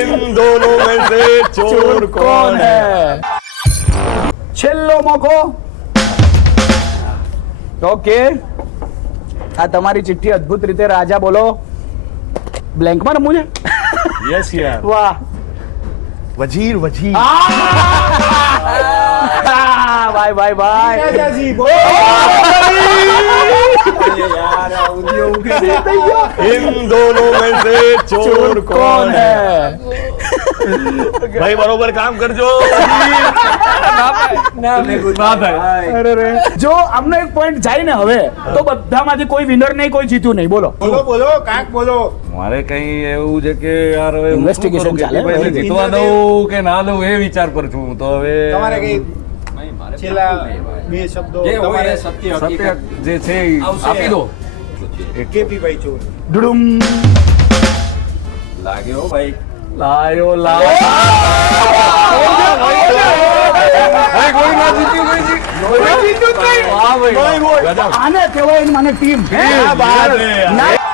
इन दोनों में से चोर कौन है? છેલ્લો મોકો. ઓકે, આ તમારી ચિઠ્ઠી અદ્ભુત રીતે રાજા બોલો. બ્લેન્કમાં રમવું છે? यस यार. વાહ. वजीर वजीर. ભાઈ ભાઈ ભાઈ. રાજાજી બોલો. યાર આવું इन दोनों में से चोर कौन है? भाई बरोबर काम करજો. અરે રે. જો આમનો એક પોઈન્ટ જાય ને હવે તો બધામાંથી કોઈ વિનર નહીં, કોઈ જીત્યું નહીં. બોલો. બોલો કાંઈક બોલો. મારે કઈ એવું છે કે યાર હવે હું શું Investigation કરું કે ચાલે. ભાઈ હવે જીતવા દઉં કે ના દઉં એ વિચાર પર છું હું તો હવે તમારે કઈ છેલ્લા બે શબ્દો તમારે સત્ય જે છે એ આપી દો. કેપીભાઈ ચોર. ડુડુમ. લાગ્યો ભાઈ લાયો લાયો કોઈ ના જીત્યું કોઈ કોઈ જીત્યું જ નહીં. વાહ ભાઈ ગજબ. આને કહેવાય મને ટીમ. क्या बात है यार. ના